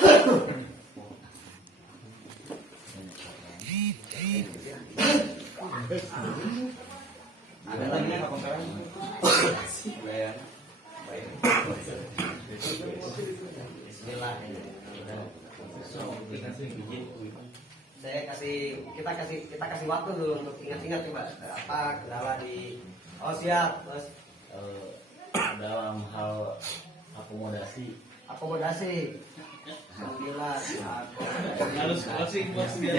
Ada lagi apa kawan? Bismillah. Kita kasih waktu dulu untuk ingat-ingat coba apa kendala di. Oh siap, Bos. Dalam hal akomodasi. Alhamdulillah. Harus closing bos dia.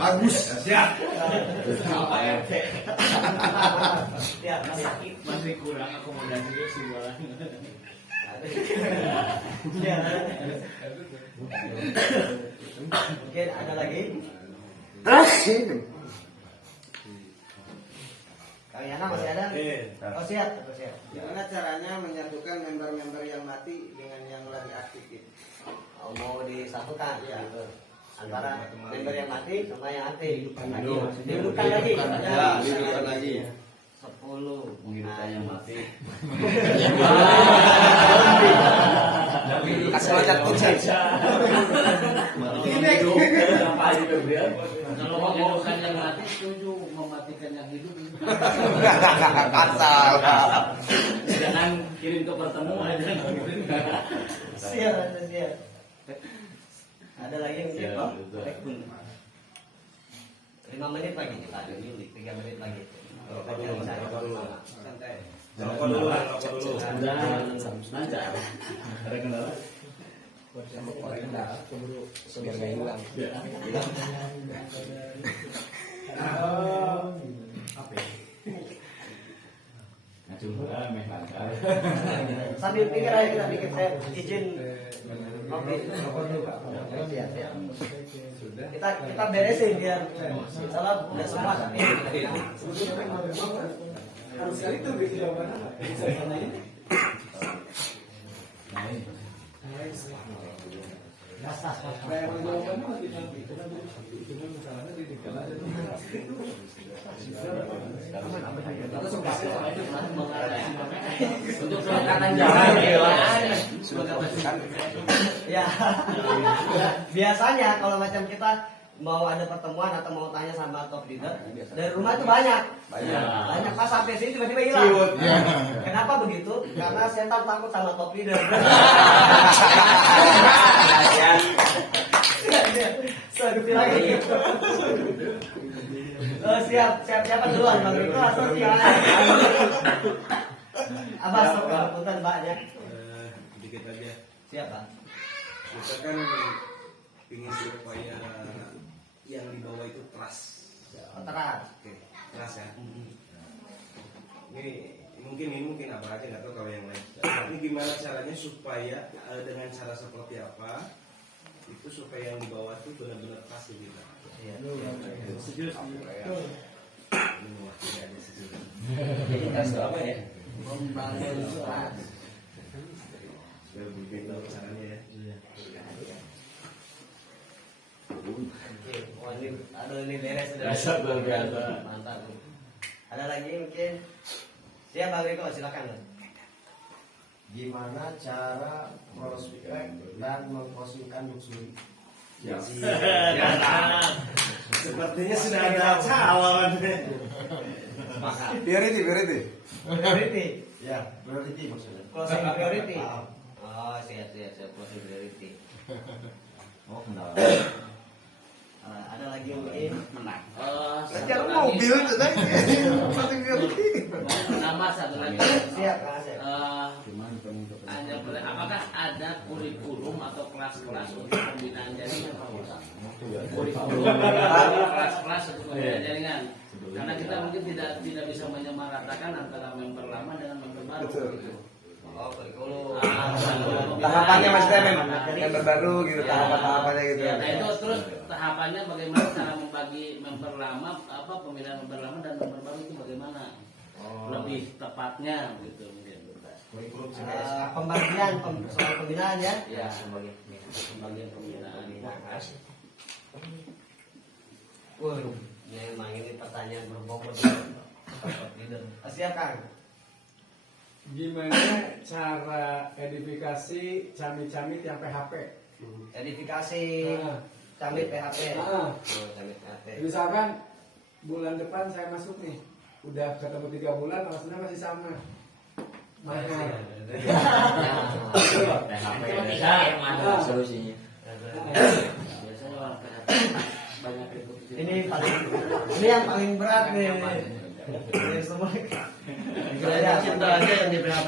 Bagus. Siap. Masih kurang akomodasi itu sih bola. Mungkin ada lagi? Kang Yana masih ada? Oh siap. Gimana caranya menyatukan member-member yang mati dengan yang lagi aktif gitu? Oh, mau disatukan gitu. Antara member yang mati sama yang aktif. Dihidupkan lagi. Ya, dihidupkan lagi. 10 Menghidupkan yang mati. Kasih loncat kunci. Kalau mau menghidupkan yang mati, setuju mematikan yang hidup. Asal. Jangan kirim ke pertemuan. Siap. Ada lagi mungkin Pak? 5 menit lagi kita ada Yuli, 3 menit lagi. Rokok dulu. Santai. Rokok dulu. Lancar. Ada kendala? Sama korek dah, keburu biar nggak hilang. Apa ya? Cuma lancar. Sambil pikir aja kita bikin saya izin ngopi. Kita beresin biar salah udah semua kan. Harus kali itu bikin jawabannya. Untuk kelengkapan jalan Ya. Biasanya kalau macam kita mau ada pertemuan atau mau tanya sama top leader dari rumah itu banyak pas sampai sini tiba-tiba hilang. Kenapa begitu? Karena setan takut sama top leader. Lagi. Siapa duluan Bang Riko atau siapa? Abas punten Mbaknya. Dikit aja. Siapa? Kita kan ingin supaya yang di bawah itu trust. Teras. Oke, trust ya. Ini mungkin apa aja nggak tahu kalau yang lain. Tapi gimana caranya supaya dengan cara seperti apa itu supaya yang di bawah itu benar-benar trust gitu. Iya. Setuju. Ini mewakili aja setuju. Jadi trust apa ya? Membangun trust. Sudah begitu caranya ya. Oke, wah ini beres sudah. Dasar luar biasa. Mantap. Ada lagi mungkin? Siap Bang Riko, silakan. Gimana cara prospek dan mengkosongkan luxury? Ya. Sepertinya sudah ada calon. Priority. Ya, Priority maksudnya. closing priority. Oh, siap closing priority. Oh, kendala. Ada lagi mungkin? Menang. Jangan mobil itu tadi. Nama satu lagi. Siap, Kang Asep. Apakah ada kurikulum atau kelas-kelas untuk pembinaan jaringan? Kurikulum kelas-kelas untuk pembinaan jaringan. Karena kita mungkin tidak bisa menyamaratakan antara member lama dengan member baru. Oh, kurikulum. Tahapannya maksudnya member baru gitu, tahapannya gitu. Ya, nah itu terus tahapannya bagaimana cara membagi member lama, pembinaan member lama dan member baru itu bagaimana? Lebih tepatnya gitu mungkin. Kurikulum Pembagian soal pembinaan ya. Ya, pembagian pembinaan. Waduh, memang ini pertanyaan berbobot. Siap Kang. Gimana cara edifikasi camit-camit yang PHP? Edifikasi camit PHP. Ah. Oh, camit PHP. Misalkan bulan depan saya masuk nih, udah ketemu 3 bulan, alasannya masih sama. Mahal. PHP Indonesia yang mana solusinya? Biasanya orang PHP banyak ribut. Ini yang paling berat nih. Ini semua. Cinta aja yang di PHP.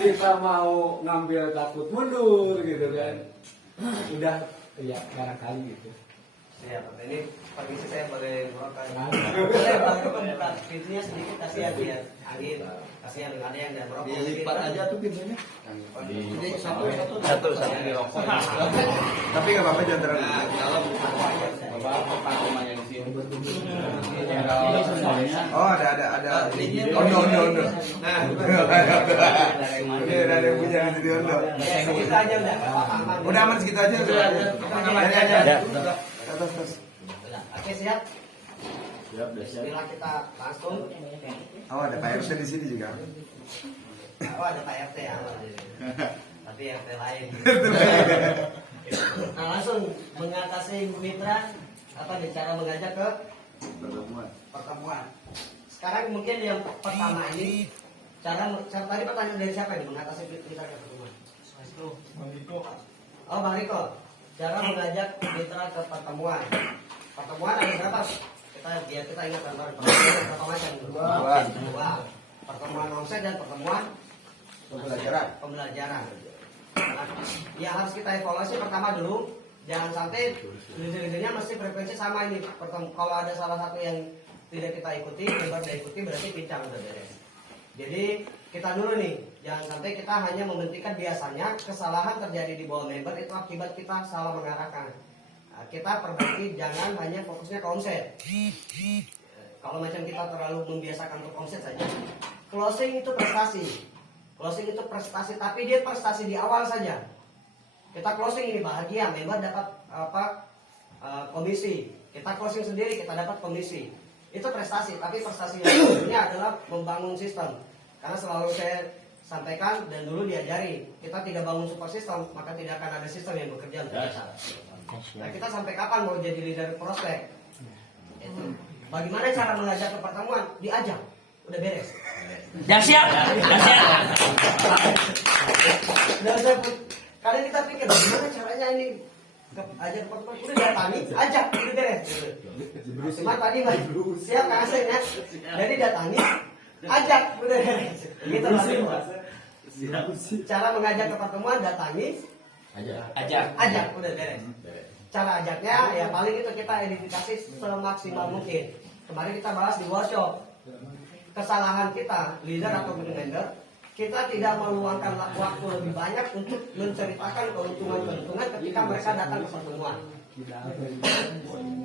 Kita mau ngambil takut mundur gitu kan. Udah ya barangkali gitu. Siap. Ini permisi saya boleh merokok. Nah. Boleh Bang, buka pintunya sedikit kasihan biar angin. Kasihan ada yang nggak merokok. Dilipat aja tuh pintunya. Ini satu di rokok. Tapi nggak apa-apa jangan terlalu. Bapak rumahnya di sini. Ini semuanya. Oh ada. Ondo. Nah, ada yang punya di sini ondo. Ya, segitu aja udah. Aman. Udah aman segitu aja. Aja. Terus. Oke, siap. Siap, udah siap. Bila kita langsung. Oh ada Pak RT di sini juga. Oh, ada Pak RT ya. Tapi RT lain. Nah, langsung mengatasi mitra apa bicara mengajak ke pertemuan. Sekarang mungkin yang pertama ini cara tadi pertanyaan dari siapa ini mengatasi mitra ke pertemuan? Oh, Bang Riko. Cara mengajak mitra ke pertemuan. Pertemuan ada berapa? Biar kita ingat bareng. Pertemuan ada berapa macam? Dua. Pertemuan omset dan pertemuan pembelajaran. Nah, yang harus kita evaluasi pertama dulu, jangan sampai leader-leadernya mesti frekuensi sama ini. Kalau ada salah satu yang tidak kita ikuti, member tidak ikuti, berarti pincang udah beres. Jadi kita dulu nih, jangan sampai kita hanya membuktikan biasanya kesalahan terjadi di bawah member itu akibat kita salah mengarahkan. Nah, kita perbaiki, jangan hanya fokusnya ke omset. Kalau macam kita terlalu membiasakan untuk omset saja, closing itu prestasi. Closing itu prestasi, tapi dia prestasi di awal saja. Kita closing ini bahagia, member dapat komisi. Kita closing sendiri, kita dapat komisi. Itu prestasi, tapi prestasi yang sebenarnya adalah membangun sistem. Karena selalu saya sampaikan dan dulu diajari, kita tidak bangun super system, maka tidak akan ada sistem yang bekerja untuk kita. Nah, kita sampai kapan mau jadi leader prospek? Itu. Bagaimana cara mengajak ke pertemuan? Diajak, udah beres. Ya siap. Kadang kita pikir gimana caranya ini ajak pertemuan, udah datangi, ajak, udah beres. Cuma tadi siap Kang Aseng ya. Jadi datangi, ajak, udah beres. Gitu cara mengajak ke pertemuan, datangi, ajak, udah beres. Cara ajaknya ya paling itu kita identifikasi semaksimal mungkin. Kemarin kita bahas di workshop. Kesalahan kita, leader atau member, kita tidak meluangkan waktu lebih banyak untuk menceritakan keuntungan-keuntungan ketika mereka datang ke pertemuan.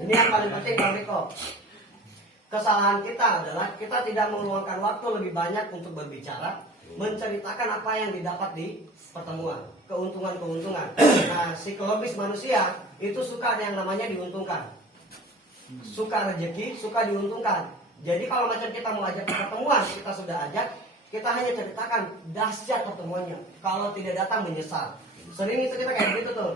Ini yang paling penting, Bang Riko. Kesalahan kita adalah kita tidak meluangkan waktu lebih banyak untuk berbicara, menceritakan apa yang didapat di pertemuan, keuntungan-keuntungan. Nah, psikologis manusia itu suka ada yang namanya diuntungkan. Suka rezeki, suka diuntungkan. Jadi kalau macam kita mau ajak pertemuan, kita sudah ajak, kita hanya ceritakan dahsyat pertemuannya. Kalau tidak datang menyesal. Sering itu kita kayak gitu tuh.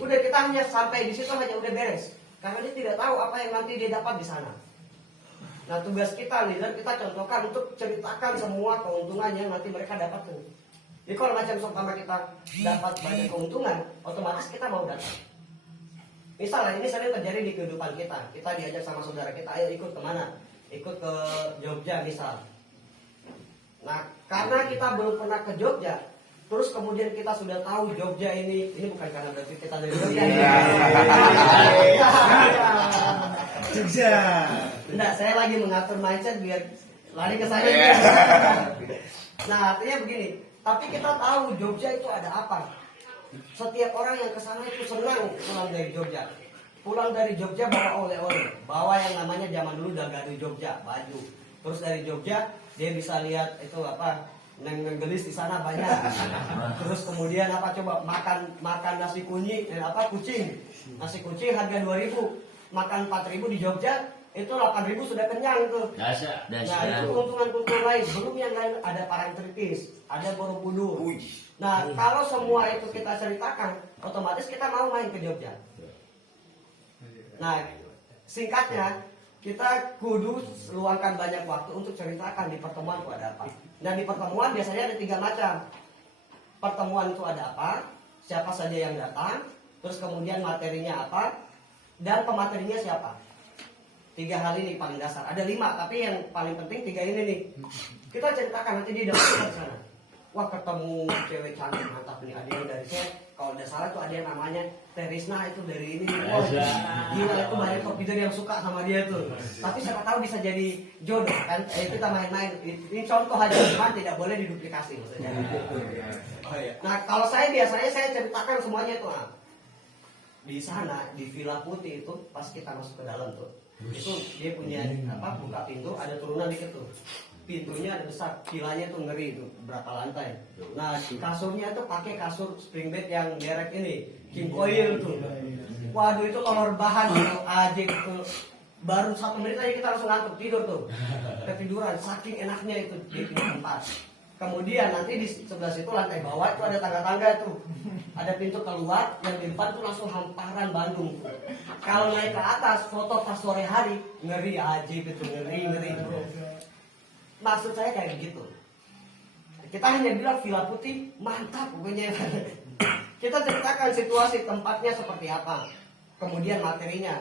Udah kita hanya sampai di situ hanya udah beres. Karena dia tidak tahu apa yang nanti dia dapat di sana. Nah, tugas kita leader, kita contohkan untuk ceritakan semua keuntungan yang nanti mereka dapatkan. Jadi kalau macam seumpama kita dapat banyak keuntungan, otomatis kita mau datang. Misalnya ini sering terjadi di kehidupan kita. Kita diajak sama saudara kita, ayo ikut kemana? Ikut ke Jogja misal. Nah, karena kita belum pernah ke Jogja, terus kemudian kita sudah tahu Jogja ini bukan karena berarti kita dari Jogja. Jogja. Enggak, saya lagi mengatur mindset biar lari ke sana. Nah, artinya begini, tapi kita tahu Jogja itu ada apa. Setiap orang yang ke sana itu senang pulang dari Jogja. Pulang dari Jogja bawa oleh-oleh, bawa yang namanya zaman dulu dagadu Jogja, baju. Terus dari Jogja dia bisa lihat itu apa, neng gelis di sana banyak. Terus kemudian apa coba makan nasi kucing, kucing. Nasi kucing harga 2.000, makan 4.000 di Jogja itu 8.000 sudah kenyang tuh. Dahsyat. Nah itu keuntungan-keuntungan lain, belum yang lain ada Parangtritis, ada Borobudur. Nah kalau semua itu kita ceritakan, otomatis kita mau main ke Jogja. Nah singkatnya, kita kudu luangkan banyak waktu untuk ceritakan di pertemuan itu ada apa. Dan di pertemuan biasanya ada 3 macam. Pertemuan itu ada apa, siapa saja yang datang, terus kemudian materinya apa, dan pematerinya siapa. 3 hal ini paling dasar. Ada 5, tapi yang paling penting 3 ini nih. Kita ceritakan nanti di dalam sana. Wah ketemu cewek cantik mantap nih, ada yang dari saya. Kalau udah salah tuh ada yang namanya Terisna itu dari ini. Wah, gila itu banyak top leader yang suka sama dia tuh. Tapi siapa tahu bisa jadi jodoh kan? Kita main-main. Ini contoh aja, cuma tidak boleh diduplikasi maksudnya. Nah kalau saya biasanya saya ceritakan semuanya tuh. Di sana di Villa Putih itu pas kita masuk ke dalam tuh, itu dia punya apa? Buka pintu ada turunan dikit tuh. Pintunya ada besar, vilanya tuh ngeri itu berapa lantai. Nah kasurnya tuh pakai kasur spring bed yang merek ini Kim Coil tuh. Waduh itu kalau rebahan aja itu baru 1 menit aja kita langsung ngantuk tidur tuh, ketiduran saking enaknya itu di tempat. Kemudian nanti di sebelah situ lantai bawah itu ada tangga-tangga tuh, ada pintu keluar yang di depan tuh langsung hamparan Bandung. Kalau naik ke atas foto pas sore hari ngeri aja gitu, ngeri. Maksud saya kayak gitu. Kita hanya bilang Villa Putih mantap pokoknya. Kita ceritakan situasi tempatnya seperti apa, kemudian materinya,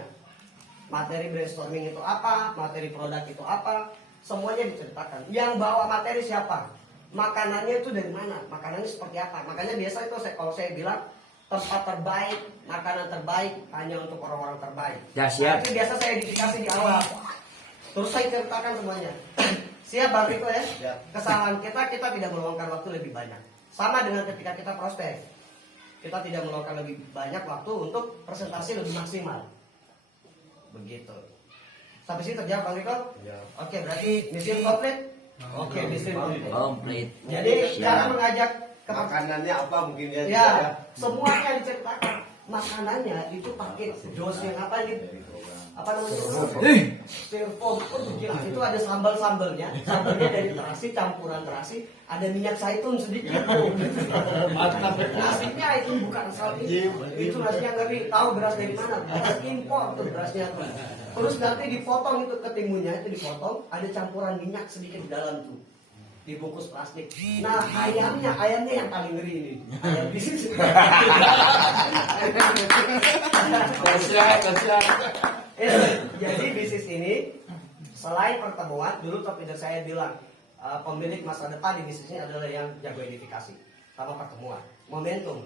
materi brainstorming itu apa, materi produk itu apa, semuanya diceritakan. Yang bawa materi siapa, makanannya itu dari mana, makanannya seperti apa. Makanya biasa itu kalau saya bilang tempat terbaik, makanan terbaik hanya untuk orang-orang terbaik. Dahsyat. Itu biasa saya edifikasi di awal. Terus saya ceritakan semuanya. Siap Bang Riko ya? Kesalahan kita tidak meluangkan waktu lebih banyak. Sama dengan ketika kita prospek. Kita tidak meluangkan lebih banyak waktu untuk presentasi lebih maksimal. Begitu. Sampai sini terjawab Bang Riko? Ya. Oke, berarti mission komplit? Oke, mission komplit. Jadi cara mengajak ke Makanannya apa mungkin ya? Ya, semuanya diceritakan. Makanannya itu pakai dos yang apa nih? Apa namanya? Styrofoam. Oh, gila. Itu ada sambal-sambalnya. Sambalnya dari terasi, campuran terasi. Ada minyak zaitun sedikit. Nasinya itu bukan salty. Itu nasinya ngeri. Tahu beras dari mana? Beras impor tuh berasnya. Terus nanti dipotong itu ketimunnya itu dipotong. Ada campuran minyak sedikit di dalam tuh. Dibungkus plastik. Nah ayamnya yang paling ngeri ini. Ayam bisnis. Jadi bisnis ini selain pertemuan, dulu top leader saya bilang pemilik masa depan di bisnis ini adalah yang jago edifikasi sama pertemuan. Momentum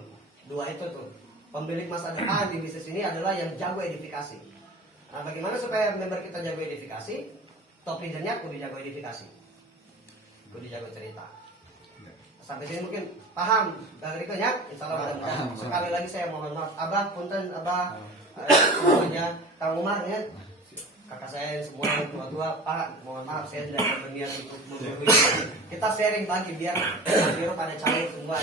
dua itu tuh. Pemilik masa depan di bisnis ini adalah yang jago edifikasi. Nah, bagaimana supaya member kita jago edifikasi? Top leadernya kudu jago edifikasi. Kudu jago cerita. Sampai sini mungkin paham Bang Riko ya? Insya Allah mudah-mudahan. Sekali lagi saya mohon maaf. Abah, punten, Abah, semuanya, Kang Umar ya. Kakak saya semua yang tua-tua, Pak, mohon maaf saya tidak berniat untuk menggurui. Kita sharing bagi biar biar pada cair semua.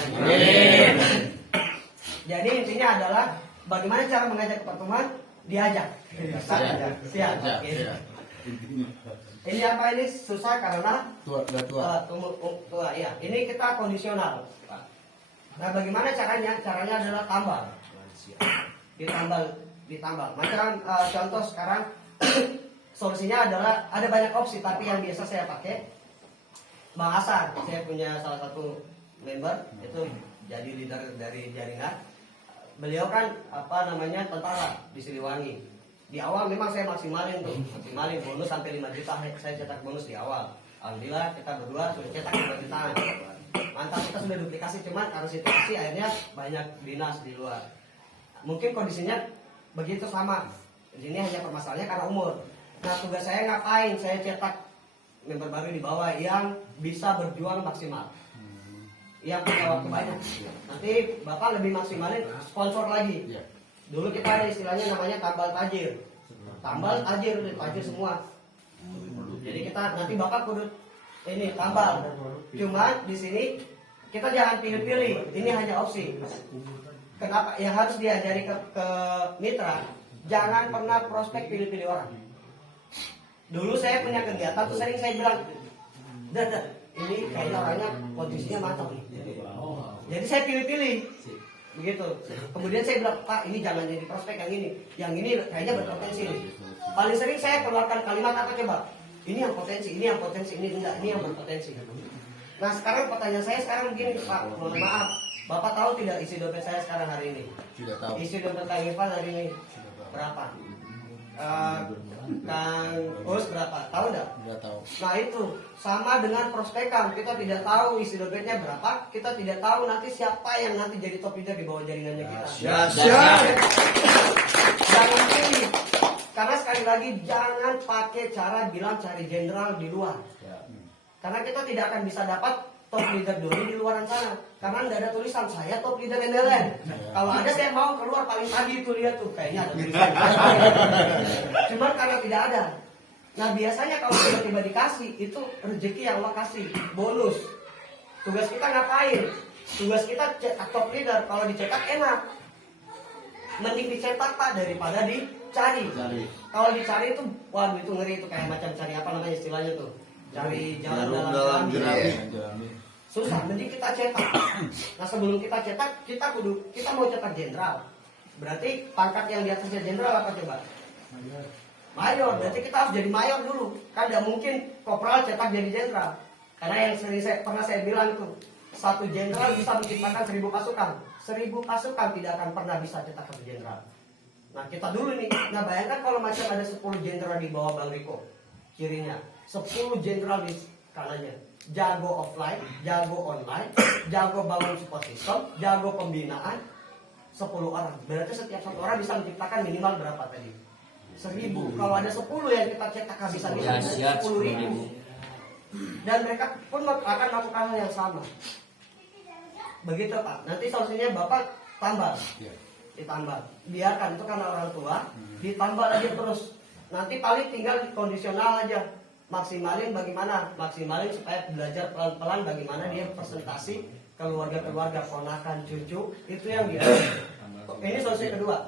Jadi intinya adalah bagaimana cara mengajak ke pertemuan? Diajak. Siap. Ini apa ini susah karena tua. Ya. Ini kita kondisional. Nah, bagaimana caranya? Caranya adalah tambal. Ditambal. Macam contoh sekarang solusinya adalah ada banyak opsi, tapi yang biasa saya pakai Bang Hasan. Saya punya salah satu member itu jadi leader dari jaringan. Beliau kan tentara di Siliwangi. Di awal memang saya maksimalin bonus sampai 5 juta saya cetak bonus di awal. Alhamdulillah kita berdua sudah cetak 5 juta. Mantap, kita sudah duplikasi, cuman karena situasi akhirnya banyak dinas di luar. Mungkin kondisinya begitu sama. Di sini hanya permasalahannya karena umur. Nah, tugas saya ngapain? Saya cetak member baru di bawah yang bisa berjuang maksimal. Yang punya waktu banyak. Nanti Bapak lebih maksimalin sponsor lagi. Dulu kita ada istilahnya namanya tambal tajir. Tambal tajir semua. Jadi kita nanti Bapak kudu ini tambal. Cuma di sini kita jangan pilih-pilih. Ini hanya opsi. Kenapa? Yang harus diajari ke mitra, jangan pernah prospek pilih-pilih orang. Dulu saya punya kegiatan tuh sering saya bilang, "Dah, ini kayaknya orangnya kondisinya mantap nih." Jadi saya pilih-pilih. Begitu. Kemudian saya bilang, "Pak, ini jangan jadi prospek yang ini kayaknya berpotensi nih." Paling sering saya keluarkan kalimat apa coba? Ini yang potensi, ini enggak, ini yang berpotensi. Nah sekarang pertanyaan saya sekarang begini Pak, mohon maaf, Bapak tahu tidak isi dompet saya sekarang hari ini? Tidak tahu. Isi dompet Kang Irfan hari ini berapa? Kang Us berapa? Tahu enggak? Tidak tahu. Nah itu sama dengan prospekan, kita tidak tahu isi dompetnya berapa, kita tidak tahu nanti siapa yang nanti jadi top leader di bawah jaringannya kita. Jangan pilih, karena sekali lagi jangan pakai cara bilang cari jenderal di luar, karena kita tidak akan bisa dapat top leader dulu di luaran sana, karena tidak ada tulisan saya top leader NLN. Kalau ada saya mau keluar paling tadi itu lihat tuh kayaknya ada tulisan. Cuman karena tidak ada. Nah biasanya kalau tiba-tiba dikasih itu rezeki yang Allah kasih, bonus. Tugas kita ngapain? Tugas kita cetak top leader. Kalau dicetak enak. Mending dicetak Pak daripada dicari. Kalau dicari itu, waduh itu ngeri itu kayak macam cari apa namanya istilahnya tuh. Cari jalan dalam jerami. Susah, mending kita cetak. Nah sebelum kita cetak, kita mau cetak jenderal. Berarti pangkat yang di atasnya jenderal apa coba? Mayor. Berarti kita harus jadi mayor dulu. Kan tidak mungkin kopral cetak jadi jenderal. Karena yang pernah saya bilang itu, satu jenderal bisa menciptakan 1000 pasukan. 1000 pasukan tidak akan pernah bisa cetak satu jenderal. Nah kita dulu nih, nah bayangkan kalau macam ada 10 jenderal di bawah Bang Riko, kirinya 10 jenderal di kanannya, jago offline, jago online, jago bangun support system, jago pembinaan, 10 orang. Berarti setiap satu orang bisa menciptakan minimal berapa tadi? 1000. Kalau ada 10 yang kita cetak habis-habisan 10.000. Dan mereka pun akan melakukan hal yang sama. Begitu Pak. Nanti solusinya Bapak tambah. Ditambah. Biarkan itu karena orang tua, ditambah lagi terus. Nanti paling tinggal kondisional aja. Maksimalin bagaimana? Maksimalin supaya belajar pelan-pelan bagaimana dia presentasi keluarga-keluarga, ponakan, cucu. Itu yang dia. Ini solusi kedua.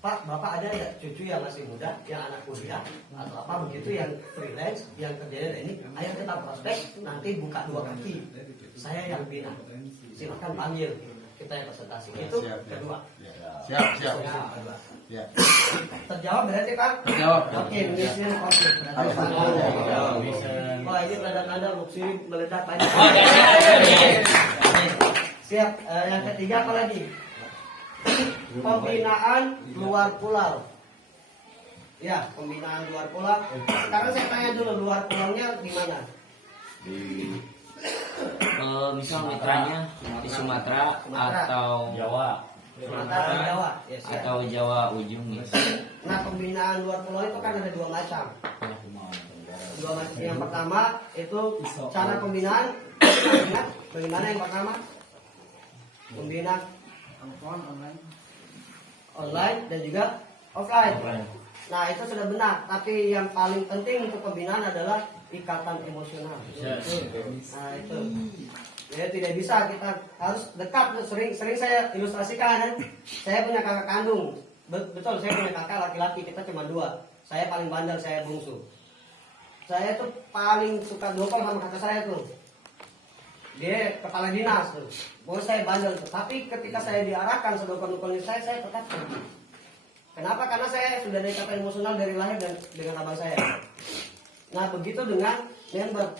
Pak, Bapak ada nggak cucu yang masih muda, yang anak kuliah atau apa begitu, yang freelance, yang kerjanya ini? Ayo kita prospek, nanti buka 2 kaki. Saya yang bina. Silakan panggil, kita yang presentasi. Itu kedua. Siap. Ya. Terjawab berarti Pak? Terjawab. Oke, mission oke. Oh ini tanda-tanda Luxi meledak banyak. Siap. Yang ketiga apa lagi? Pembinaan luar pulau. Ya, pembinaan luar pulau. Sekarang saya tanya dulu, luar pulaunya di mana? Misal mitranya di Sumatera atau Jawa Sumatera dan Jawa. Ya, siap. atau Jawa ujung gitu. Nah, pembinaan luar pulau itu kan ada 2 macam. 2 macam. Yang pertama itu cara pembinaan. Bagaimana yang pertama? Pembinaan online dan juga offline. Nah itu sudah benar. Tapi yang paling penting untuk pembinaan adalah ikatan emosional. Nah itu. Ya tidak bisa, kita harus dekat. Sering saya ilustrasikan kan. Saya punya kakak kandung. Betul, saya punya kakak laki-laki. Kita cuma 2. Saya paling bandel, saya bungsu. Saya tuh paling suka dokol sama kakak saya tuh. Dia kepala dinas tuh. Boleh saya bandel tuh. Tapi ketika saya diarahkan sedokol-dokolnya saya tetap pergi. Kenapa? Karena saya sudah ada ikatan emosional dari lahir dan dengan abang saya. Nah begitu dengan member.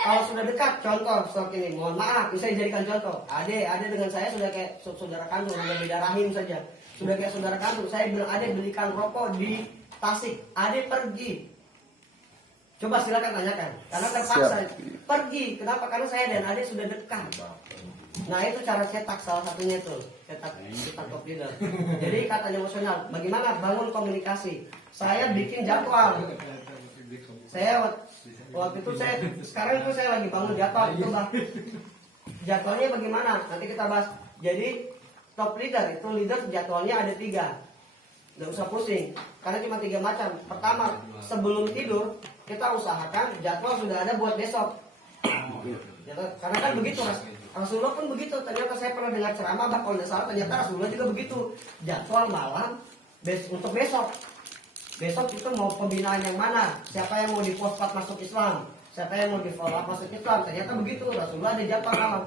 Kalau sudah dekat, contoh seperti ini, mohon maaf, bisa dijadikan contoh. Ade dengan saya sudah kayak saudara kandung, hanya beda rahim saja. Sudah kayak saudara kandung. Saya bilang Ade belikan rokok di Tasik. Ade pergi. Coba silakan tanyakan. Karena terpaksa pergi. Kenapa? Karena saya dan Ade sudah dekat. Nah itu cara cetak salah satunya itu. Cetak top leader. Jadi ikatan emosional. Bagaimana bangun komunikasi? Saya bikin jadwal. Saya waktu itu sekarang itu saya lagi bangun jadwal itu Bang. Jadwalnya bagaimana? Nanti kita bahas. Jadi top leader itu leader jadwalnya ada 3. Nggak usah pusing. Karena cuma 3 macam. Pertama, sebelum tidur kita usahakan jadwal sudah ada buat besok. Karena kan begitu Rasulullah pun begitu. Ternyata saya pernah dengar ceramah kalau tidak salah ternyata Rasulullah juga begitu. Jadwal malam untuk besok. besok itu mau pembinaan yang mana, siapa yang mau di pospat masuk Islam, siapa yang mau di follow up masuk Islam. Ternyata begitu, Rasulullah ada jadwal alam.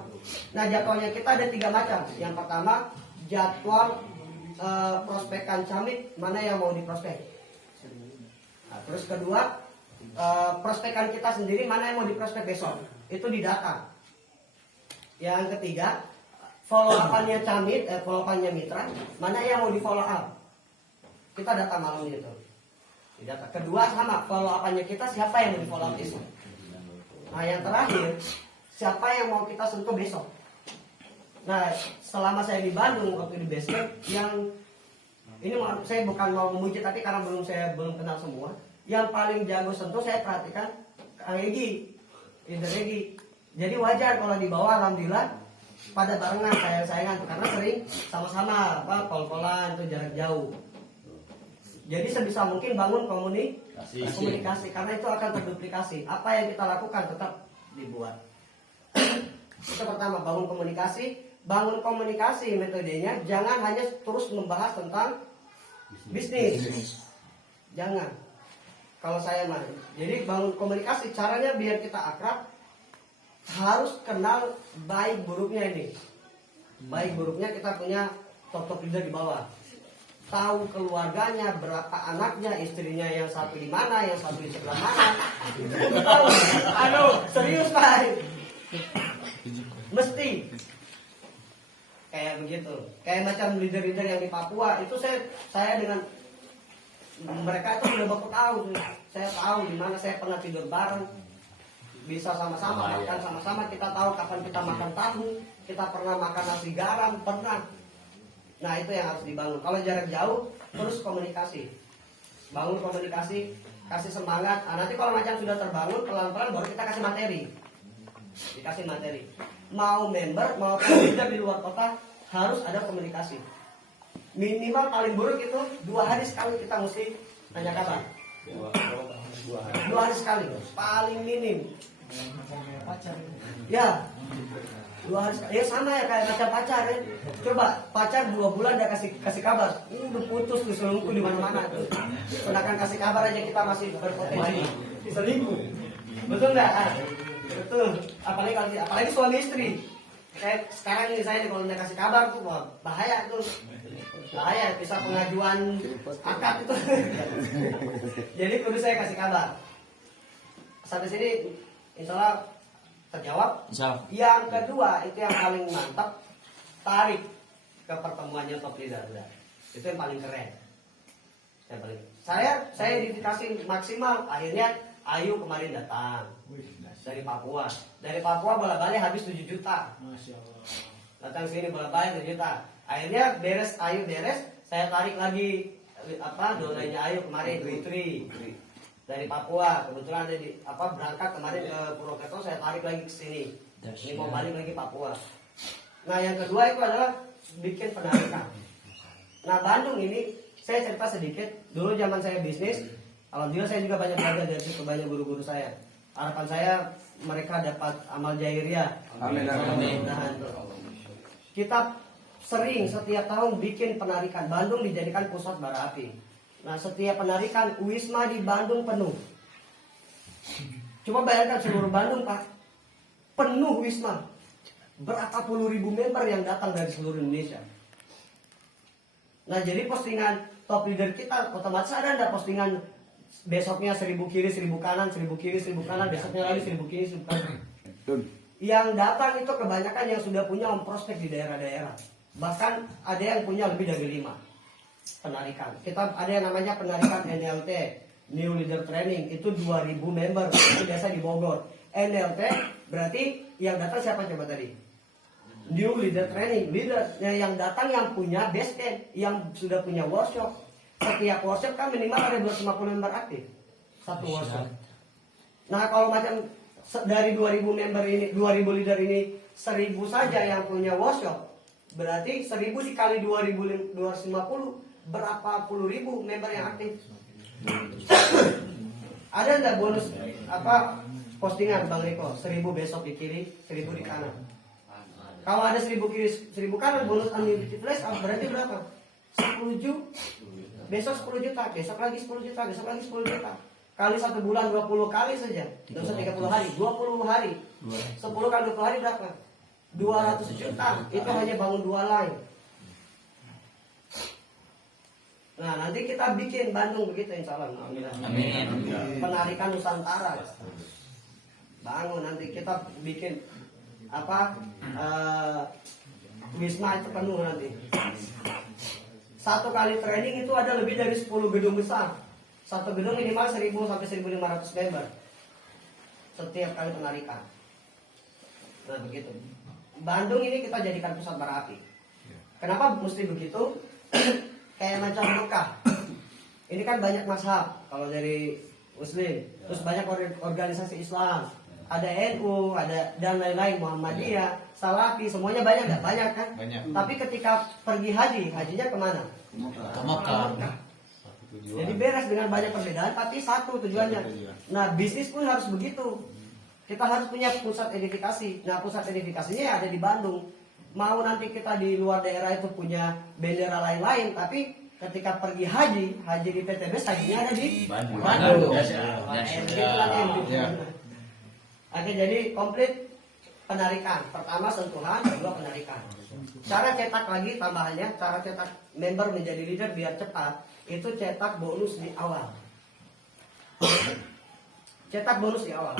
Nah jadwalnya kita ada 3 macam. Yang pertama jadwal prospekan camit, mana yang mau diprospek. Nah, terus kedua prospekan kita sendiri, mana yang mau diprospek besok, itu didata. Yang ketiga follow up-nya camit, follow up-nya mitra, mana yang mau di follow up, kita data malam itu. Data. Kedua sama follow up-nya kita, siapa yang mau di follow up besok. Nah yang terakhir siapa yang mau kita sentuh besok. Nah selama saya di Bandung waktu di Basecamp, yang ini saya bukan mau memuji, tapi karena saya belum kenal semua, yang paling jago sentuh saya perhatikan Kang Egi, Leader Egi. Jadi wajar kalau di bawah alhamdulillah pada barengan sayang-sayangan, karena sering sama-sama kol-kolan itu jarak jauh. Jadi sebisa mungkin bangun komunikasi, karena itu akan terduplikasi. Apa yang kita lakukan tetap dibuat. Itu pertama, bangun komunikasi. Bangun komunikasi metodenya jangan hanya terus membahas tentang bisnis. Jangan. Kalau saya mah, jadi bangun komunikasi caranya biar kita akrab, harus kenal baik buruknya ini. Baik buruknya kita punya top leader di bawah. Tahu keluarganya, berapa anaknya, istrinya yang satu di mana, yang satu di sebelah mana. Itu tahu. Aduh, serius Pak. Mesti. Kayak begitu. Kayak macam leader-leader yang di Papua, itu saya dengan mereka itu sudah baku tahu. Saya tahu di mana saya pernah tidur bareng. Bisa sama-sama makan sama-sama, kita tahu kapan kita makan tahu, kita pernah makan nasi garam, pernah. Nah itu yang harus dibangun. Kalau jarak jauh, terus komunikasi. Bangun komunikasi, kasih semangat. Nah, nanti kalau macam sudah terbangun, pelan-pelan baru kita kasih materi. Dikasih materi. Mau member, mau leader di luar kota, harus ada komunikasi. Minimal paling buruk itu 2 hari sekali kita mesti tanya kabar. 2 hari sekali, paling minim. Ya, 2 hari sekali. Ya sama ya kayak macam pacar ya. Coba pacar 2 bulan udah kasih kabar, udah putus tuh, selingkuh di mana-mana tuh. Sedangkan kasih kabar aja kita masih berpotensi selingkuh. Betul nggak? Betul. Apalagi suami istri. Kayak sekarang ini saya kalau udah kasih kabar tuh, wah, bahaya tuh. Bahaya, bisa pengajuan akad itu. Jadi kudu saya kasih kabar. Sampai sini insya Allah terjawab. Yang kedua itu yang paling mantap, tarik ke pertemuannya top leader. Itu yang paling keren. Saya dikasih maksimal. Akhirnya Ayu kemarin datang dari Papua. Dari Papua bola-balik habis 7 juta. Masya Allah. Datang sini bola-balik 7 juta. Akhirnya Ayu beres, saya tarik lagi donanya Ayu kemarin Dwi dari Papua. Kebetulan ada berangkat kemarin ke Purwokerto, saya tarik lagi ke sini. Ini mau balik lagi Papua. Nah yang kedua itu adalah bikin penarikan. Nah Bandung ini saya cerita sedikit. Dulu zaman saya bisnis, alhamdulillah saya juga banyak belajar dari situ, banyak guru-guru saya. Harapan saya mereka dapat amal jahiriyah. Amin. Kita sering setiap tahun bikin penarikan. Bandung dijadikan pusat bara api. Nah setiap penarikan Wisma di Bandung penuh. Coba bayangkan seluruh Bandung Pak, penuh Wisma. Berapa puluh ribu member yang datang dari seluruh Indonesia. Nah jadi postingan top leader kita otomatis ada enggak postingan besoknya 1000 kiri 1000 kanan 1000 kiri 1000 kanan, besoknya lagi 1000 kiri 1000 kanan. Yang datang itu kebanyakan yang sudah punya prospek di daerah-daerah. Bahkan ada yang punya lebih dari 5 penarikan. Kita ada yang namanya penarikan NLT, New Leader Training, itu 2000 member, itu biasa di Bogor. NLT berarti yang datang siapa coba tadi? New Leader Training, leader yang datang yang punya base camp, yang sudah punya workshop. Setiap workshop kan minimal ada 250 member aktif. Satu workshop. Nah kalau macam dari 2000 member ini, 2000 leader ini 1000 saja yang punya workshop, berarti 1000 dikali 250 berapa puluh ribu member yang aktif. Ada enggak bonus postingan Bang Riko? 1000 besok di kiri, 1000 di kanan. Kalau ada 1000 kiri, 1000 kanan bonus unlimited flash berarti berapa? 10 juta. besok 10 juta, besok lagi 10 juta, besok lagi 10 juta. Kali 1 bulan 20 kali saja. Nggak usah 30 hari, 20 hari. 10 kali 20 hari berapa? 200 juta. Itu hanya bangun 2 line. Nah, nanti kita bikin Bandung begitu insya Allah. Amin. Penarikan Nusantara. Bangun nanti kita bikin apa? Wisma itu penuh nanti. 1 kali training itu ada lebih dari 10 gedung besar. 1 gedung minimal 1000 sampai 1500 member. Setiap kali penarikan. Nah, begitu. Bandung ini kita jadikan pusat bara api. Kenapa mesti begitu? Kayak macam Mekah. Ini kan banyak mazhab kalau dari Muslim. Terus banyak organisasi Islam. Ada NU, ada dan lain-lain, Muhammadiyah, Salafi, semuanya banyak nggak? Banyak kan? Banyak. Tapi ketika pergi haji, hajinya kemana? Ke Mekah. Jadi beres dengan banyak perbedaan, tapi satu tujuannya. Nah, bisnis pun harus begitu. Kita harus punya pusat edifikasi. Nah, pusat edifikasinya ada di Bandung. Mau nanti kita di luar daerah itu punya bendera lain-lain, tapi ketika pergi haji di PTBS hajinya ada di Bandung. Oke, jadi komplit penarikan. Pertama sentuhan, kedua penarikan. Cara cetak lagi tambahannya, cara cetak member menjadi leader biar cepat, itu cetak bonus di awal. Cetak bonus di awal.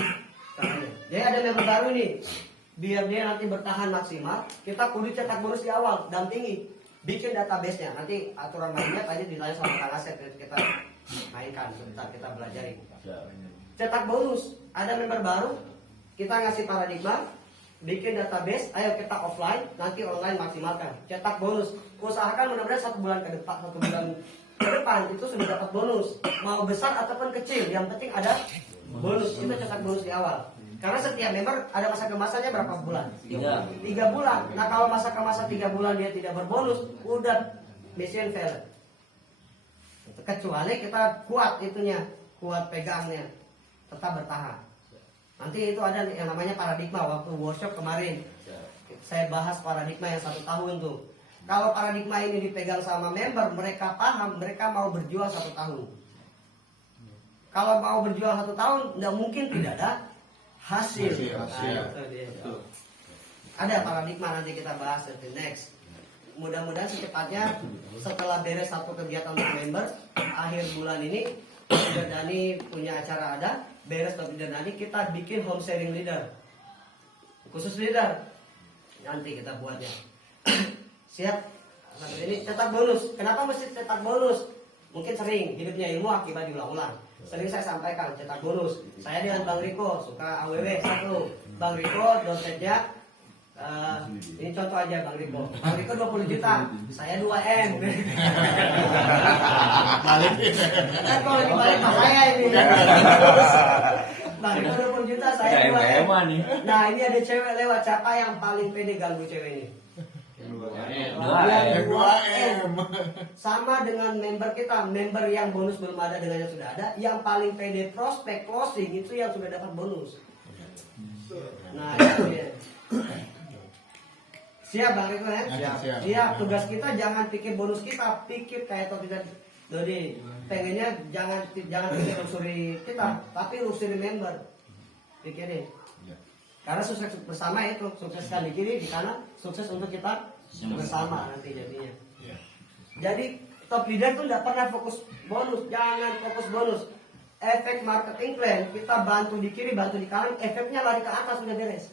Caranya. Jadi ada member baru nih, biar dia nanti bertahan maksimal, kita kudu cetak bonus di awal, dampingi, bikin database-nya. Nanti aturan mainnya tadi dilayan sama Kang Asep, kita mainkan sebentar, kita belajarin. Cetak bonus, ada member baru, kita ngasih paradigma, bikin database, ayo kita offline, nanti online maksimalkan. Cetak bonus, usahakan mudah-mudahan 1 bulan ke depan, 1 bulan ke depan itu sudah dapat bonus, mau besar ataupun kecil, yang penting ada bonus. Itu cetak bonus di awal. Karena setiap member ada masa kemasannya berapa bulan? 3 bulan. Nah, kalau masa kemasan 3 bulan dia tidak berbonus, udah mission failed. Kecuali kita kuat itunya, kuat pegangnya, tetap bertahan. Nanti itu ada yang namanya paradigma. Waktu workshop kemarin saya bahas paradigma yang 1 tahun tuh. Kalau paradigma ini dipegang sama member, mereka paham, mereka mau berjuang 1 tahun. Kalau mau berjuang 1 tahun, tidak mungkin tidak ada hasil. Ada paradigma, nanti kita bahas di next. Mudah-mudahan secepatnya setelah beres 1 kegiatan untuk member, akhir bulan ini Leader Dani punya acara ada, beres Leader Dani kita bikin home sharing leader, khusus leader. Nanti kita buatnya. Siap. Nah, ini cetak bonus. Kenapa mesti cetak bonus? Mungkin sering hidupnya ilmu akibat diulang-ulang. Sering saya sampaikan cetak bonus. Saya dengan Bang Riko suka AWW 1. Bang Riko dosennya ini contoh aja Bang Riko. Bang Riko 20 juta, saya 2M. Balik. Kan kalau dibalik Pak saya ini. Bang Riko 20 juta, saya 2M. Nah, ini ada cewek lewat, siapa yang paling pede ganggu cewek ini? 2M. Sama dengan member kita, member yang bonus belum ada dengan yang sudah ada, yang paling pede prospek closing itu yang sudah dapat bonus. Nah, itu dia. Siap Bang Riko ya? Siap. Tugas kita jangan pikir bonus kita, pikir kayak tadi Dodi. Pengennya jangan pikir lusuri kita, tapi lusuri member. Pikirin. Karena sukses bersama itu, sukseskan di kiri, di kanan, sukses untuk kita bersama nanti jadinya. Jadi top leader tuh tidak pernah fokus bonus, jangan fokus bonus. Efek marketing plan kita bantu di kiri, bantu di kanan, efeknya lari ke atas sudah beres.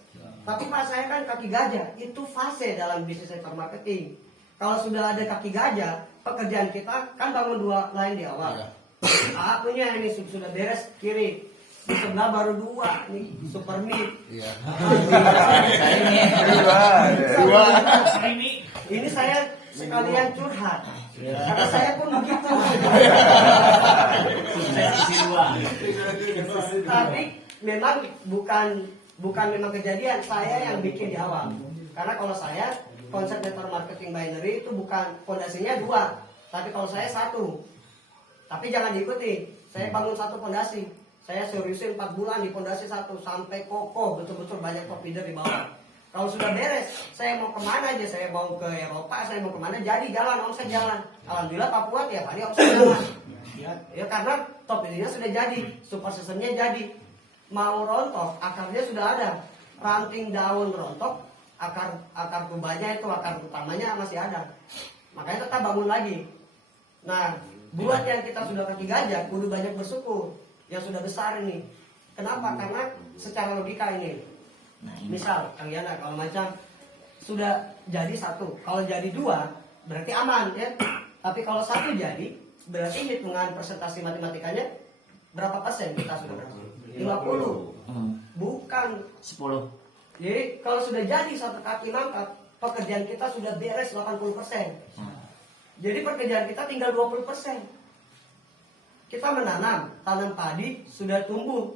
Tapi Pak saya kan kaki gajah, itu fase dalam bisnis sektor marketing. Kalau sudah ada kaki gajah, pekerjaan kita kan bangun 2 line di awal. Akunya ini sudah beres kiri. Di sebelah baru 2 nih, super meat. Iya. Ini saya sekalian curhat. Karena saya pun begitu. Tapi memang bukan memang kejadian, saya yang bikin di awal. Karena kalau saya konsep network marketing binary itu bukan fondasinya 2, tapi kalau saya 1. Tapi jangan diikuti. Saya bangun 1 fondasi. Saya seriusin 4 bulan di fondasi 1 sampai kokoh, betul-betul banyak top leader di bawah. Kalau sudah beres, saya mau kemana aja, saya mau ke Eropa, saya mau kemana, jadi jalan, omset jalan. Alhamdulillah Papua tiap hari omset jalan. Ya karena top ininya sudah jadi, super systemnya jadi. Mau rontok, akarnya sudah ada. Ranting daun rontok, akar tubanya itu, akar utamanya masih ada. Makanya tetap bangun lagi. Nah, buat yang kita sudah kaki gajah, kudu banyak bersyukur. Yang sudah besar ini. Kenapa? Karena secara logika ini. Misal, Kang Yana, kalau macam sudah jadi satu, kalau jadi dua, berarti aman ya. Tapi kalau satu jadi, berarti hitungan persentase matematikanya berapa persen kita sudah berhasil? 50. Bukan 10. Jadi kalau sudah jadi satu kaki mangkap, pekerjaan kita sudah beres 80%. Jadi pekerjaan kita tinggal 20%. Kita menanam, tanam padi sudah tumbuh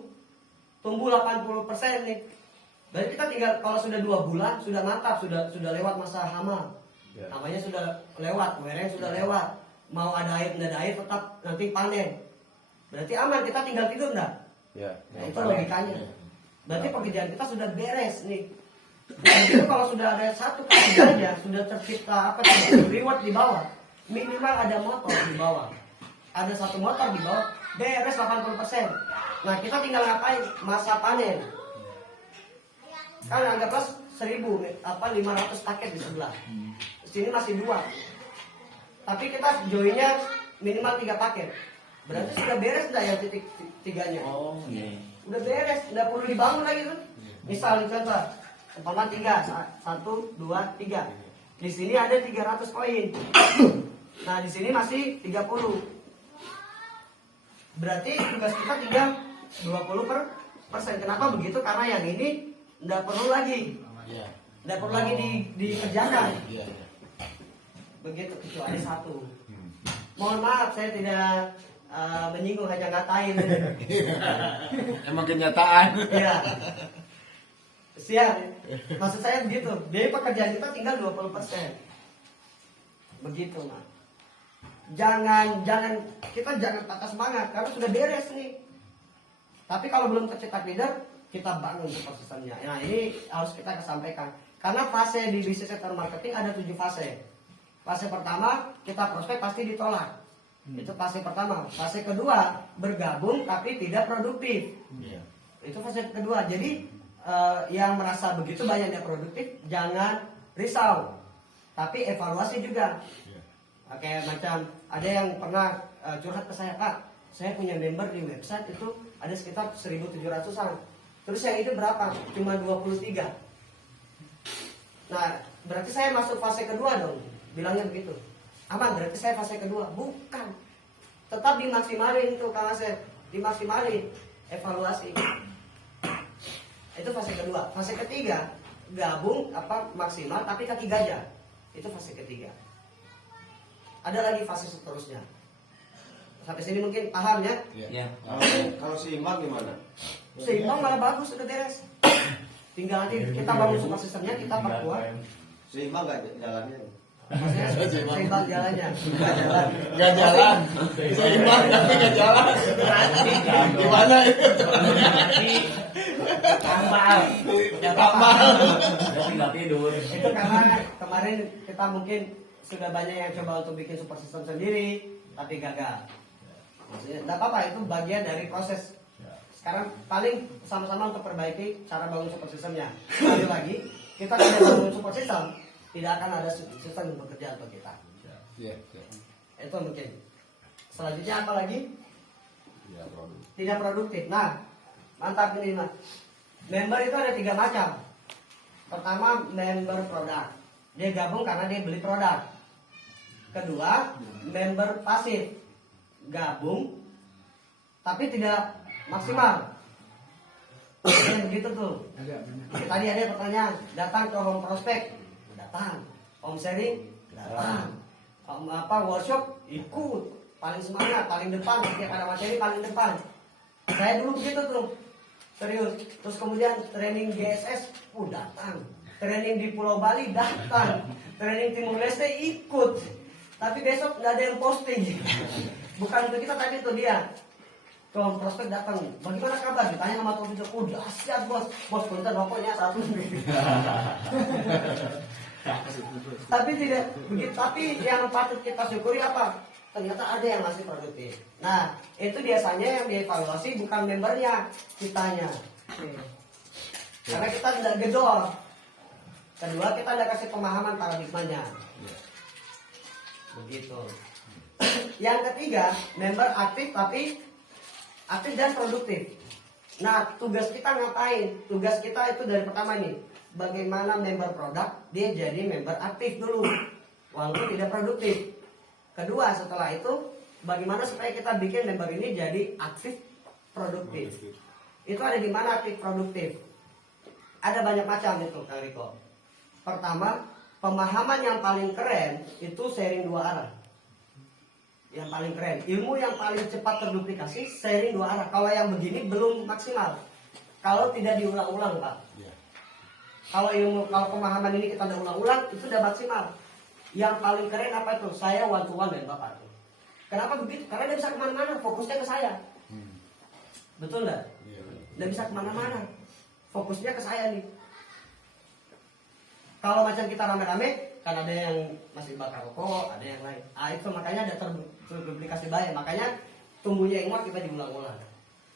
80% nih. Berarti kita tinggal kalau sudah 2 bulan sudah mantap, sudah lewat masa hama. Namanya sudah lewat, kemarin sudah lewat. Mau ada air, tidak ada air tetap nanti panen. Berarti aman, kita tinggal tidur enggak? Ya. Nah, itu logikanya. Berarti pekerjaan kita sudah beres nih. Nah, itu kalau sudah ada satu kaki gajah, sudah tercipta reward di bawah. Minimal ada motor di bawah. Ada satu motor di bawah, beres 80%. Nah, kita tinggal ngapain? Masa panen. Kan anggaplah 1.500 paket di sebelah. Sini masih 2. Tapi kita joinnya minimal 3 paket. Berarti sudah beres enggak yang titik 3-nya? Oh, iya. Udah beres, nggak perlu dibangun lagi tuh. Misal contoh, umpama 3, 1, 2, 3. Di sini ada 300 koin. Nah di sini masih 30. Berarti tugas kita tinggal 20%. Kenapa begitu? Karena yang ini nggak perlu lagi, nggak perlu lagi dikerjakan. Begitu kecuali satu. Mohon maaf saya tidak menyinggung, hanya ngatain. Emang kenyataan. Iya. Siap. Maksud saya begitu. Jadi pekerjaan kita tinggal 20%. Begitu, Mas. Kita jangan patah semangat karena sudah beres nih. Tapi kalau belum tercetak leader, kita bangun super sistemnya. Nah, ini harus kita sampaikan. Karena fase di bisnis network marketing ada 7 fase. Fase pertama, kita prospek pasti ditolak. Itu fase pertama. Fase kedua, bergabung tapi tidak produktif. Itu fase kedua. Jadi yang merasa begitu banyak yang produktif, jangan risau, tapi evaluasi juga. Kayak macam ada yang pernah curhat ke saya, Pak, saya punya member di website itu ada sekitar 1.700-an. Terus yang itu berapa? Cuma 23. Nah, berarti saya masuk fase kedua dong. Bilangnya begitu. Aman, berarti saya fase kedua. Bukan. Tetap dimaksimalin itu, Kang Asep. Dimaksimalin. Evaluasi. Itu fase kedua. Fase ketiga, gabung maksimal tapi kaki gajah. Itu fase ketiga. Ada lagi fase seterusnya. Sampai sini mungkin paham ya? Ya. Kalau seimbang gimana? Seimbang malah bagus, sudah beres. Tinggal nanti kita bangun super sistemnya, kita perkuat. Seimbang nggak jalannya? Maksudnya seimbang jalannya. Nggak jalan. Seimbang tapi nggak jalan. Gimana itu? Tambal. Tinggal tidur. Itu karena kemarin kita mungkin sudah banyak yang coba untuk bikin super sistem sendiri, tapi gagal. Maksudnya, tidak apa-apa, itu bagian dari proses. Sekarang paling sama-sama untuk perbaiki cara bangun super sistemnya. Sekali lagi, kita tidak bangun super sistem, tidak akan ada sistem yang bekerja untuk kita. Itu mungkin. Selanjutnya apa lagi? Tidak produktif. Nah, mantap ini, Mas. Member itu ada 3 macam. Pertama, member produk. Dia gabung karena dia beli produk. Kedua, member pasif. Gabung tapi tidak maksimal. Yang begitu tuh. Tadi ada pertanyaan, datang ke home prospect, datang. Home sharing, datang. Workshop, ikut. Paling semangat, paling depan. Setiap ada materi paling depan. Saya dulu begitu tuh. Serius. Terus kemudian training GSS, datang. Training di Pulau Bali, datang. Training Timur Leste, ikut. Tapi besok nggak ada yang posting. Bukan untuk kita, tadi tuh dia. Kalau prospek datang, bagaimana kabar? Ditanya sama top leader, oh dahsyat bos, bos punten rokoknya satu. Tapi tidak begitu. Tapi yang patut kita syukuri apa? Ternyata ada yang masih produktif. Nah, itu biasanya yang dievaluasi bukan membernya, kitanya. Karena kita tidak gedor. Kedua, kita ada kasih pemahaman paradigmanya. Begitu. Yang ketiga, member aktif tapi aktif dan produktif. Nah, tugas kita ngapain? Tugas kita itu dari pertama nih, bagaimana member produk dia jadi member aktif dulu, walaupun tidak produktif. Kedua, setelah itu, bagaimana supaya kita bikin member ini jadi aktif produktif. Itu ada di mana aktif produktif? Ada banyak macam itu, Kang Riko. Pertama, pemahaman yang paling keren itu sharing dua arah. Yang paling keren, ilmu yang paling cepat terduplikasi, sharing dua arah. Kalau yang begini belum maksimal. Kalau tidak diulang-ulang, Pak. Kalau pemahaman ini kita udah ulang-ulang, itu udah maksimal. Yang paling keren apa itu? Saya one to one dengan Bapak. Kenapa begitu? Karena dia bisa kemana-mana, fokusnya ke saya. Betul nggak? Dia bisa kemana-mana, fokusnya ke saya nih. Kalau macam kita rame-rame, kan ada yang masih bakar rokok, ada yang lain. Itu makanya ada terduplikasi banyak. Makanya tumbuhnya yang kita diulang-ulang.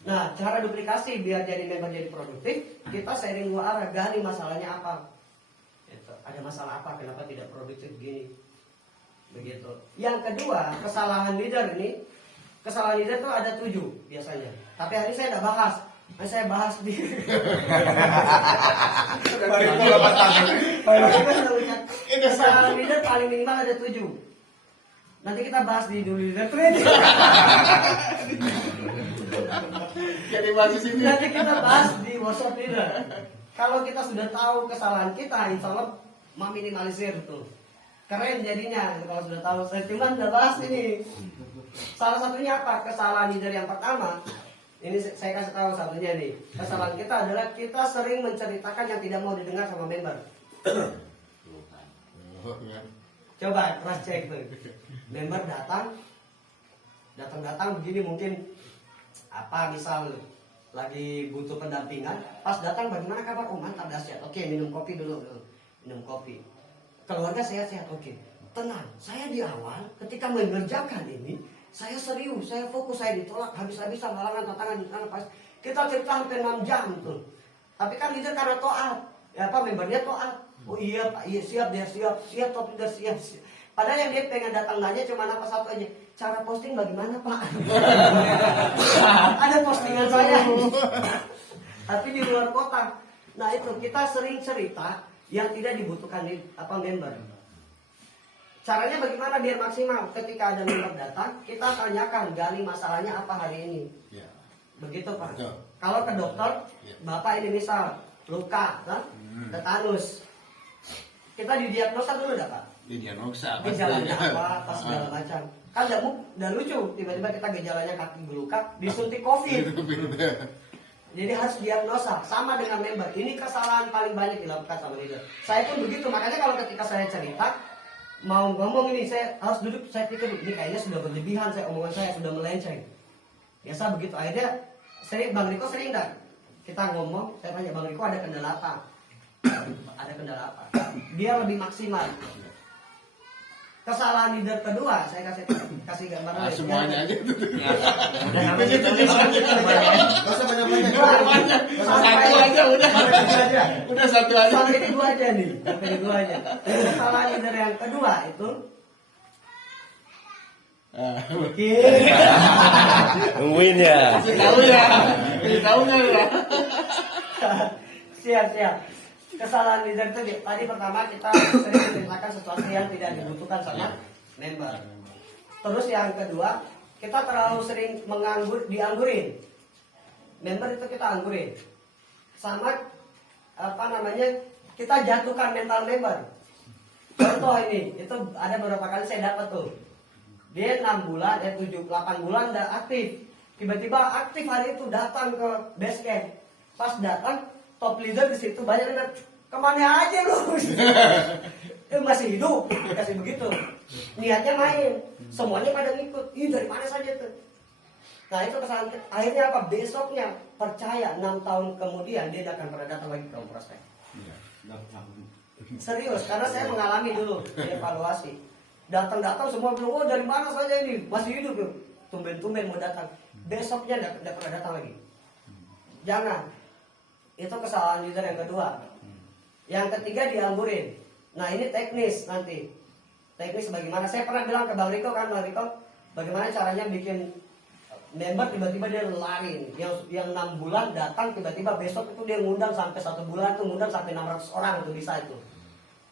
Nah, cara duplikasi biar jadi member jadi produktif, kita sharing dua arah, gali masalahnya apa. Ada masalah apa, kenapa tidak produktif gini. Begitu. Yang kedua, kesalahan leader ini. Kesalahan leader itu ada 7 biasanya. Tapi hari ini saya tidak bahas. Saya bahas di kesalahan leader paling minimal ada 7. Nanti kita bahas di dulu leader training. Jadi bagus ini. Nanti kita bahas di workshop leader. Kalau kita sudah tahu kesalahan kita, insya Allah meminimalisir tuh. Keren jadinya kalau sudah tahu. Saya cuma udah bahas ini. Salah satunya apa? Kesalahan leader yang pertama. Ini saya kasih tahu satunya nih. Kesalahan kita adalah kita sering menceritakan yang tidak mau didengar sama member. Coba cross check tuh. Member datang begini mungkin apa misal lagi butuh pendampingan, pas datang bagaimana kabar? Oh mantap dahsyat. Oke, minum kopi dulu. Minum kopi. Keluarga sehat-sehat. Oke. Tenang. Saya di awal ketika mengerjakan ini, saya serius, saya fokus, saya ditolak habis-habisan halangan tantangan pas. Kita cerita hampir 6 jam tuh. Tapi kan leader karena taat. Ya apa membernya taat. Oh iya Pak, iya siap dia siap top leader siap. Padahal yang dia pengen datang nanya cuma apa satu aja. Cara posting bagaimana Pak? Ada postingan saya. Tapi di luar kota. Nah itu kita sering cerita yang tidak dibutuhkan member. Caranya bagaimana biar maksimal? Ketika ada member datang, kita tanyakan gali masalahnya apa hari ini. Begitu Pak. Kalau ke dokter, Bapak ini misal luka, kan? Tetanus. Kita didiagnosa dulu dah Pak. Didiagnosa. Gejalanya apa segala macam. Kan udah lucu, tiba-tiba kita gejalanya kaki geluka, disuntik COVID. Jadi harus diagnosa sama dengan member. Ini kesalahan paling banyak dilakukan sama leader. Saya pun begitu, makanya kalau ketika saya cerita mau ngomong ini, saya harus duduk, saya pikir ini kayaknya sudah berlebihan, omongan saya sudah melenceng. Biasa begitu, akhirnya Bang Riko sering enggak? Kita ngomong, saya tanya Bang Riko ada kendala apa? Ada kendala apa? Dia lebih maksimal. Kesalahan leader kedua, saya kasih gambar lagi. Semuanya aja itu. Masa banyak-banyak. Satu aja udah. Udah satu aja. Sampai kedua aja nih. Sampai kedua aja. Kesalahan leader yang kedua itu. Oke. Nungguin ya. Tahu ya. Tahu nggak ya? Siap. Kesalahan leader itu tadi pertama kita sering menceritakan sesuatu yang tidak dibutuhkan sama member. Terus yang kedua, kita terlalu sering dianggurin. Member itu kita anggurin. Sama kita jatuhkan mental member. Contoh ini, itu ada beberapa kali saya dapat tuh. Dia 6 bulan, 8 bulan udah aktif. Tiba-tiba aktif hari itu datang ke base camp. Pas datang, top leader di situ banyak yang kemana aja lu? Masih hidup, kasih begitu. Niatnya main, semuanya pada ngikut. Ih dari mana saja tuh? Nah itu kesalahan kita. Akhirnya apa? Besoknya percaya 6 tahun kemudian dia tidak akan pernah datang lagi ke prospek. Serius, karena saya mengalami dulu evaluasi. Datang-datang semua bilang, oh dari mana saja ini masih hidup yuk. Tumben-tumben mau datang. Besoknya tidak pernah datang lagi. Jangan. Itu kesalahan leader yang kedua. Yang ketiga dianggurin. Nah ini teknis nanti. Teknis bagaimana? Saya pernah bilang ke Bang Riko kan, Bang Riko, bagaimana caranya bikin member tiba-tiba dia lari. Yang 6 bulan datang tiba-tiba besok itu dia ngundang sampai 1 bulan tuh ngundang sampai 600 orang itu bisa itu.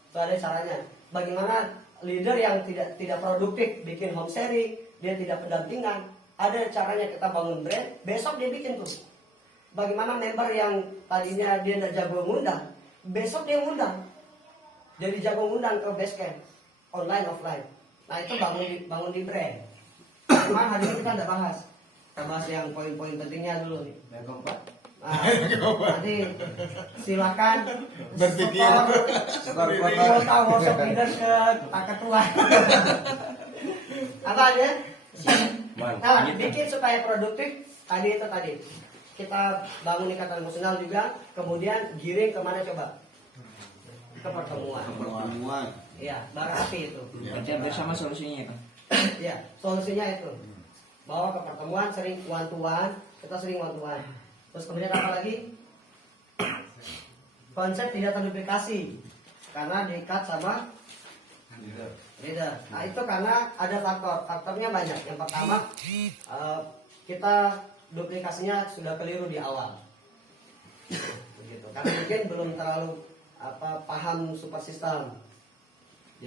Itu ada caranya. Bagaimana leader yang tidak produktif bikin home sharing, dia tidak pendampingan, ada caranya kita bangun brand, besok dia bikin tuh. Bagaimana member yang tadinya dia tidak jago ngundang, besok dia ngundang. Jadi jago ngundang ke basecamp, online offline. Nah itu bangun di brand. Cuma hari ini kita tidak bahas. Kita bahas yang poin-poin pentingnya dulu nih. Yang keempat. Nah, nanti silakan Berpikir. tahu workshop leader ke Pak Ketua. Apa aja? Nah, bikin supaya produktif. Tadi kita bangun ikatan emosional juga. Kemudian giring kemana coba? Ke pertemuan. Iya, bara api itu. Baca bersama solusinya kan. Ya, solusinya itu. Bawa ke pertemuan sering one to one, kita sering one to one. Terus kemudian apa lagi? Konsep tidak terduplikasi karena diikat sama leader. Nah itu karena ada faktornya banyak. Yang pertama kita duplikasinya sudah keliru di awal. Begitu. Karena mungkin belum terlalu paham super system.